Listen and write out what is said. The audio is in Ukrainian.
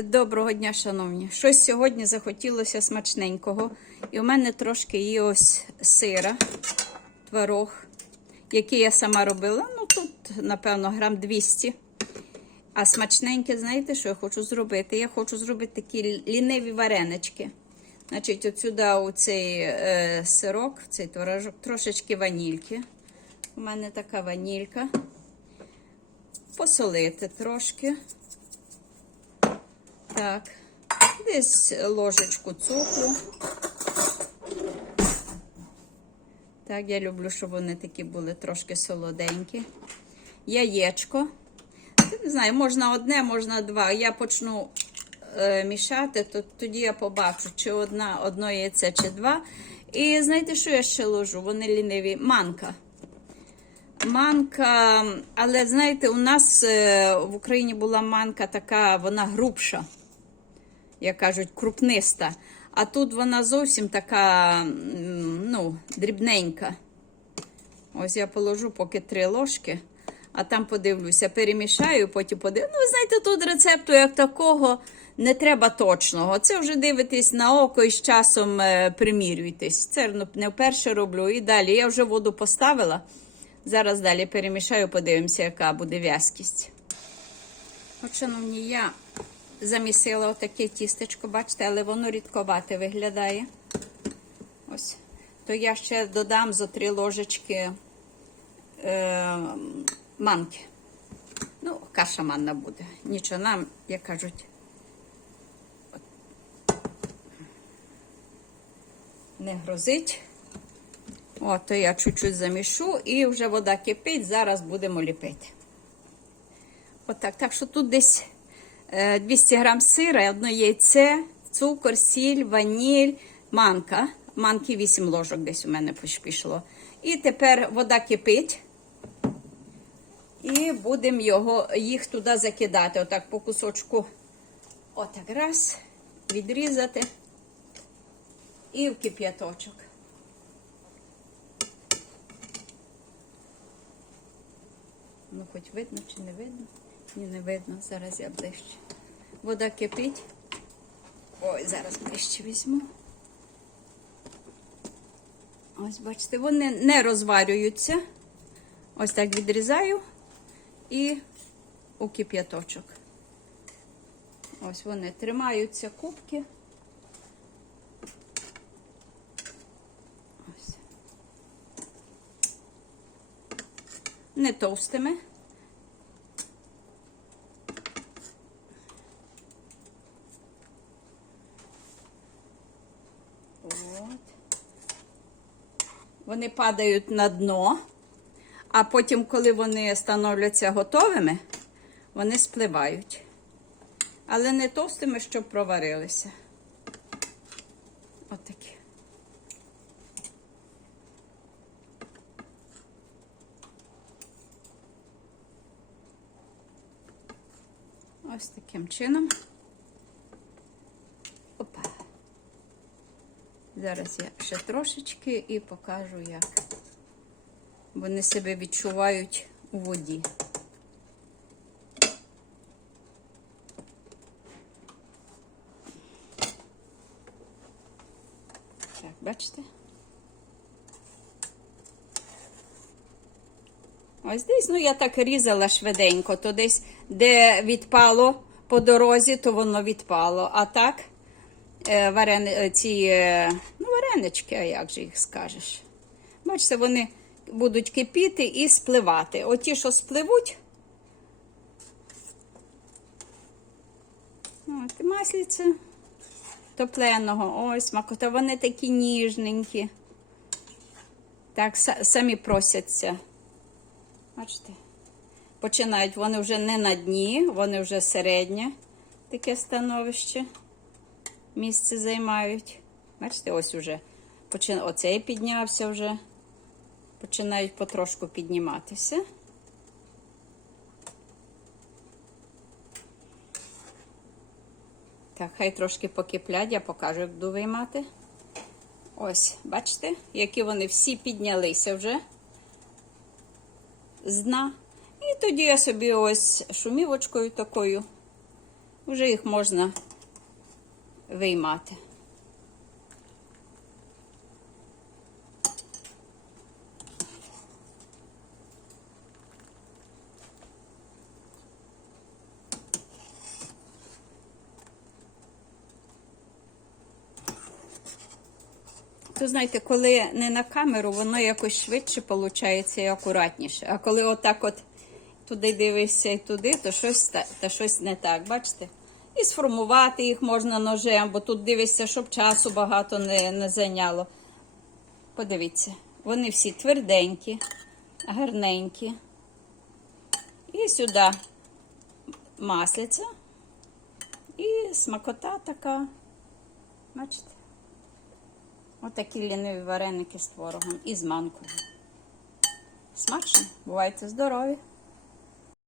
Доброго дня, шановні. Щось сьогодні захотілося смачненького. І у мене трошки є ось сира, творог, який я сама робила. Ну, тут, напевно, грам 200. А смачненьке, знаєте, що я хочу зробити? Я хочу зробити такі ліниві варенички. Значить, отсюди у цей е, сирок, в цей творожок, трошечки ванільки. У мене така ванілька. Посолити трошки. Так, десь ложечку цукру. Так, я люблю, щоб вони такі були трошки солоденькі. Яєчко. Не знаю, можна одне, можна два. Я почну е, мішати, то тоді я побачу, чи одна, одно яйце, чи два. І знаєте, що я ще ложу? Вони ліниві. Манка. Манка, але знаєте, у нас е, в Україні була манка така, вона грубша, як кажуть, крупниста. А тут вона зовсім така, ну, дрібненька. Ось я положу поки три ложки, а там подивлюся, перемішаю, потім подивлюся. Ну, ви знаєте, тут рецепту як такого не треба точного. Це вже дивитесь на око і з часом е, примірюйтесь. Це ну, не вперше роблю. І далі я вже воду поставила. Зараз далі перемішаю, подивимося, яка буде в'язкість. От, шановні, я замісила отаке тістечко, бачите, але воно рідковате виглядає. Ось. То я ще додам зо три ложечки е, манки. Ну, каша манна буде. Нічого нам, як кажуть, не грозить. О, то я чуть-чуть замішу і вже вода кипить, зараз будемо ліпити. Отак. Так що тут десь 200 грам сира, одне яйце, цукор, сіль, ваніль, манка. Манки 8 ложок десь у мене пішло. І тепер вода кипить. І будемо його, їх туди закидати. Отак по кусочку. Отак раз, відрізати. І в кип'яточок. Ну, хоч видно чи не видно? Ні, не видно. Зараз я ближче. Вода кипить. Ой, зараз ближче візьму. Ось, бачите, вони не розварюються. Ось так відрізаю і у кип'яточок. Ось вони тримаються кубки. Ось. Не товстими. От. Вони падають на дно, а потім, коли вони становляться готовими, вони спливають. Але не товстими, щоб проварилися. Отакі. Ось таким чином. Зараз я ще трошечки і покажу, як вони себе відчувають у воді. Так, бачите? Ось десь, ну я так різала швиденько, то десь, де відпало по дорозі, то воно відпало. А так, варени, е, ці е, ну, варенички, а як же їх скажеш? Бачите, вони будуть кипіти і спливати. Оті, що спливуть, от, масліце топленого, ось смакота, вони такі ніжненькі. Так, самі просяться. Бачите? Починають вони вже не на дні, вони вже середнє таке становище. Місце займають. Бачите, ось уже почин... оцей піднявся вже. Починають потрошку підніматися. Так, хай трошки покиплять, я покажу, як буду виймати. Ось, бачите, які вони всі піднялися вже з дна. І тоді я собі ось шумівочкою такою вже їх можна виймати. То знаєте, коли не на камеру, воно якось швидше виходить і акуратніше. А коли отак от туди дивишся і туди, то щось, та, та щось не так, бачите? І сформувати їх можна ножем, бо тут дивишся, щоб часу багато не, не зайняло. Подивіться, вони всі тверденькі, гарненькі. І сюди масляця. І смакота така. Бачите? Отакі ліниві вареники з творогом і з манкою. Смачно, бувайте здорові!